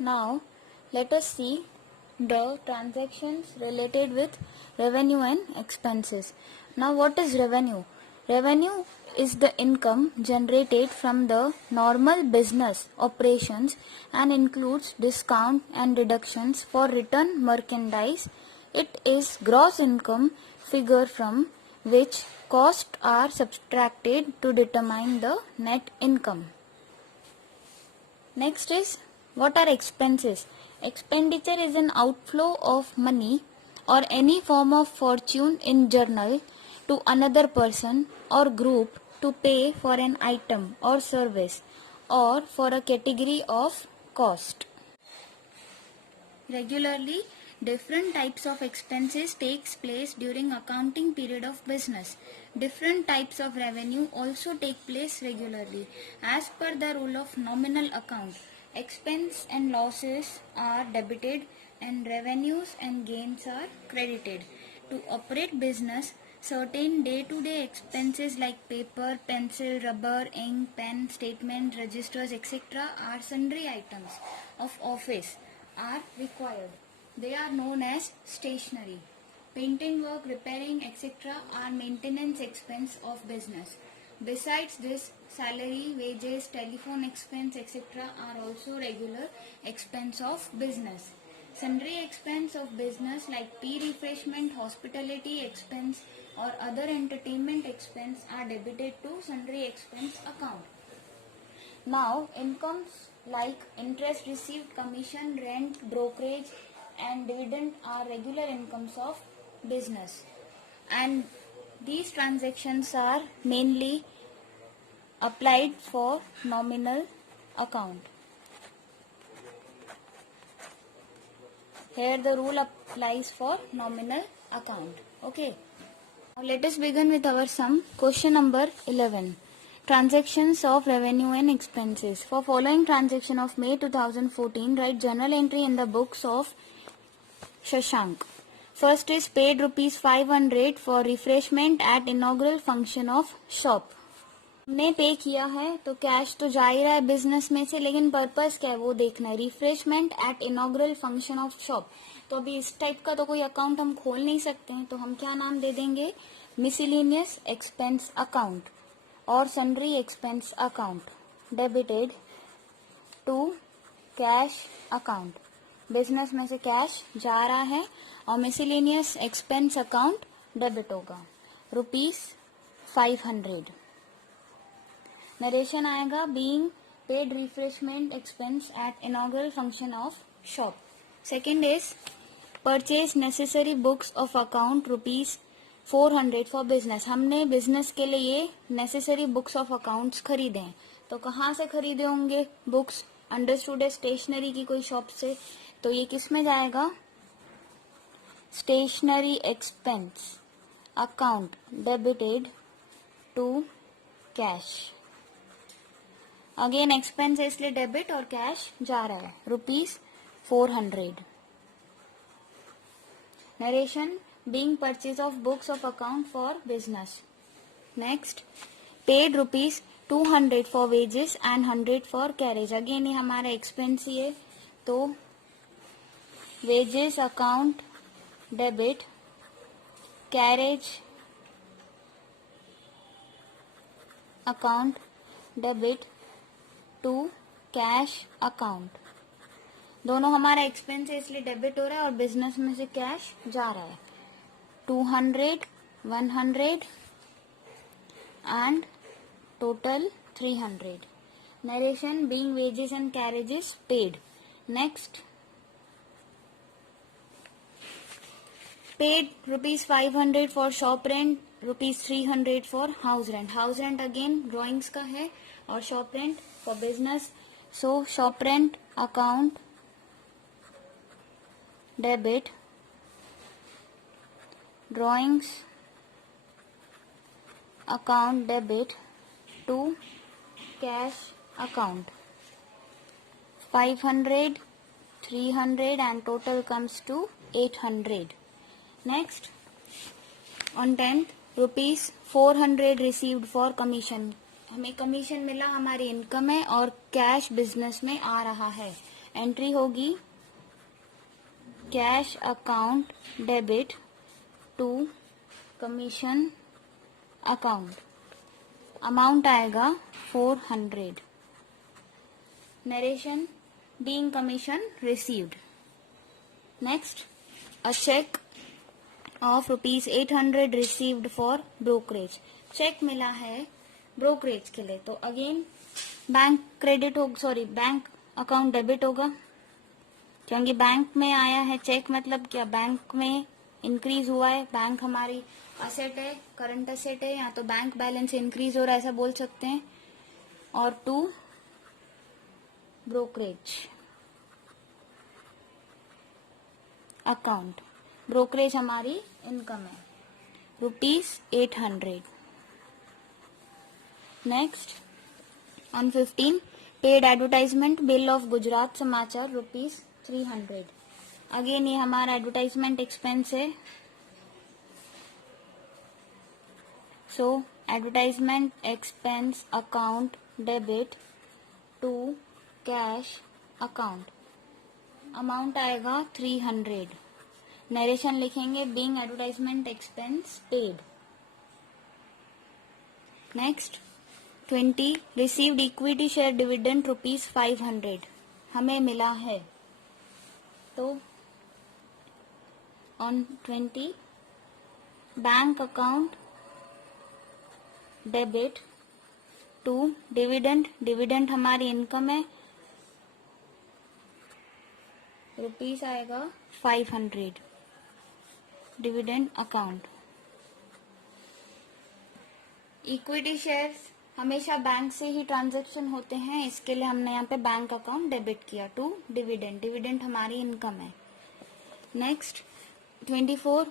Now, let us see the transactions related with revenue and expenses. Now, what is revenue? Revenue is the income generated from the normal business operations and includes discount and deductions for returned merchandise. It is gross income figure from which costs are subtracted to determine the net income. Next is, what are expenses? Expenditure is an outflow of money or any form of fortune in general to another person or group to pay for an item or service or for a category of cost. Regularly, different types of expenses takes place during accounting period of business. Different types of revenue also take place regularly. As per the rule of nominal account, expense and losses are debited and revenues and gains are credited. To operate business, certain day-to-day expenses like paper, pencil, rubber, ink, pen, statement, registers, etc. are sundry items of office are required. They are known as stationery. Painting work, repairing, etc. are maintenance expense of business. Besides this, salary, wages, telephone expense, etc. are also regular expense of business. Sundry expense of business like tea refreshment, hospitality expense or other entertainment expense are debited to sundry expense account. Now, incomes like interest received, commission, rent, brokerage and dividend are regular incomes of business, and these transactions are mainly applied for nominal account. Here the rule applies for nominal account. Okay. Now let us begin with our sum. Question number 11. Transactions of revenue and expenses. For following transaction of May 2014, write journal entry in the books of Shashank. First is paid rupees 500 for refreshment at inaugural function of shop. हमने पे किया है तो cash तो जा ही रहा है business में से, लेकिन पर्पस क्या है वो देखना है. Refreshment at inaugural function of shop. तो अभी इस टाइप का तो कोई अकाउंट हम खोल नहीं सकते हैं, तो हम क्या नाम दे देंगे? मिसलिनियस एक्सपेंस अकाउंट और sundry expense account debited to cash account. Business में से कैश जा रहा है और मिसलिनियस एक्सपेंस अकाउंट डेबिट होगा. ₹500. नरेशन आएगा being paid refreshment expense eight inaugural function of shop. Second is purchase necessary books of account ₹400 for business. हमने business के लिए ये नेसेसरी बुक्स ऑफ अकाउंट्स खरीदे हैं, तो कहाँ से खरीदे होंगे बुक्स? अंडरस्टूड है स्टेशनरी की कोई शॉप से, तो ये किस में जाएगा? Stationery expense account debited to cash. Again expense है इसलिए डेबिट और कैश जा रहा है. ₹400. Narration being purchase of books of account for business. Next paid ₹200 for wages and 100 for carriage. Again ये हमारा एक्सपेंस ही है, तो wages account debit, carriage account debit to cash account. दोनों हमारा एक्सपेंस है इसलिए डेबिट हो रहा है और बिजनेस में से कैश जा रहा है. 200, 100 and total 300. Narration being wages and carriages paid. Next paid ₹500 for shop rent, ₹300 for house rent. House rent again drawings का है और shop rent for business. So shop rent account debit, drawings account debit to cash account. 500, 300 and total comes to 800. Next, on 10th, ₹400 received for commission. हमें commission मिला, हमारी income है और cash business में आ रहा है. एंट्री होगी cash account debit to commission account, amount आएगा 400. Narration being commission received. Next, a cheque of ₹800 received for brokerage. Cheque मिला है ब्रोकरेज के लिए, तो अगेन बैंक क्रेडिट हो, सॉरी बैंक अकाउंट डेबिट होगा, क्योंकि बैंक में आया है चेक, मतलब क्या बैंक में इंक्रीज हुआ है, बैंक हमारी असेट है, करंट असेट है, या तो बैंक बैलेंस इंक्रीज हो रहा है ऐसा बोल सकते हैं. और टू ब्रोकरेज अकाउंट, ब्रोकरेज हमारी इनकम है, ₹800. Next, on 15 paid advertisement bill of Gujarat Samachar ₹300. Again ये हमारा एडवर्टाइजमेंट एक्सपेंस है, so advertisement expense account debit to cash account, amount आएगा 300. नरेशन लिखेंगे being advertisement expense paid. Next, 20 received equity share dividend ₹500 हमें मिला है, तो on 20 bank account debit to dividend, dividend हमारी इनकम है, रुपीस आएगा 500 डिविडेंड अकाउंट. इक्विटी शेयर्स हमेशा बैंक से ही ट्रांजैक्शन होते हैं, इसके लिए हमने यहाँ पे बैंक अकाउंट डेबिट किया टू डिविडेंड, डिविडेंड हमारी इनकम है. Next, 24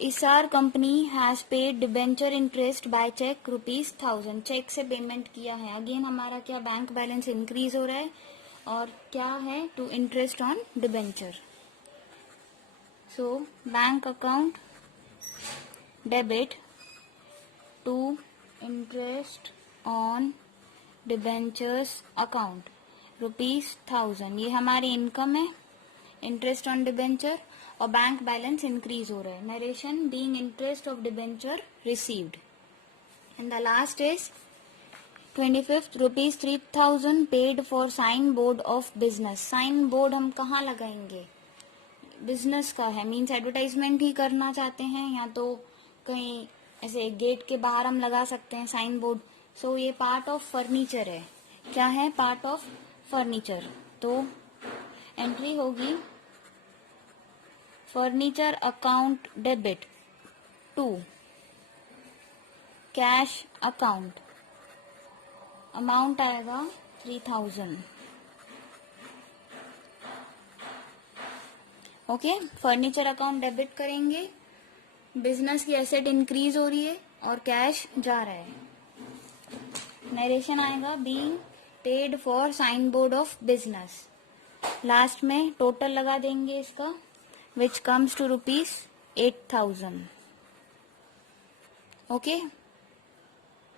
Essar company has paid debenture interest by cheque ₹1000. Cheque से पेमेंट किया है, अगेन हमारा क्या बैंक बैलेंस इंक्रीज हो रहा है, और क्या है to interest on debenture. So bank account debit to interest on debentures account ₹1000. ये हमारी इनकम है, इंटरेस्ट ऑन डिबेंचर, और बैंक बैलेंस इंक्रीज हो रहा है. Narration being interest of debenture received. And the last is 25th ₹3000 paid for sign board of business. Sign board हम कहाँ लगाएंगे, बिजनेस का है, मीन्स एडवर्टाइजमेंट ही करना चाहते हैं, या तो कहीं ऐसे गेट के बाहर हम लगा सकते हैं साइन बोर्ड. सो ये पार्ट ऑफ फर्नीचर है. क्या है, पार्ट ऑफ फर्नीचर. तो एंट्री होगी furniture account debit to cash account, amount आएगा 3000. ओके, फर्नीचर अकाउंट डेबिट करेंगे, बिजनेस की एसेट इंक्रीज हो रही है और कैश जा रहा है. नरेशन आएगा being paid for sign board of business. Last में टोटल लगा देंगे इसका, विच कम्स टू ₹8000. ओके.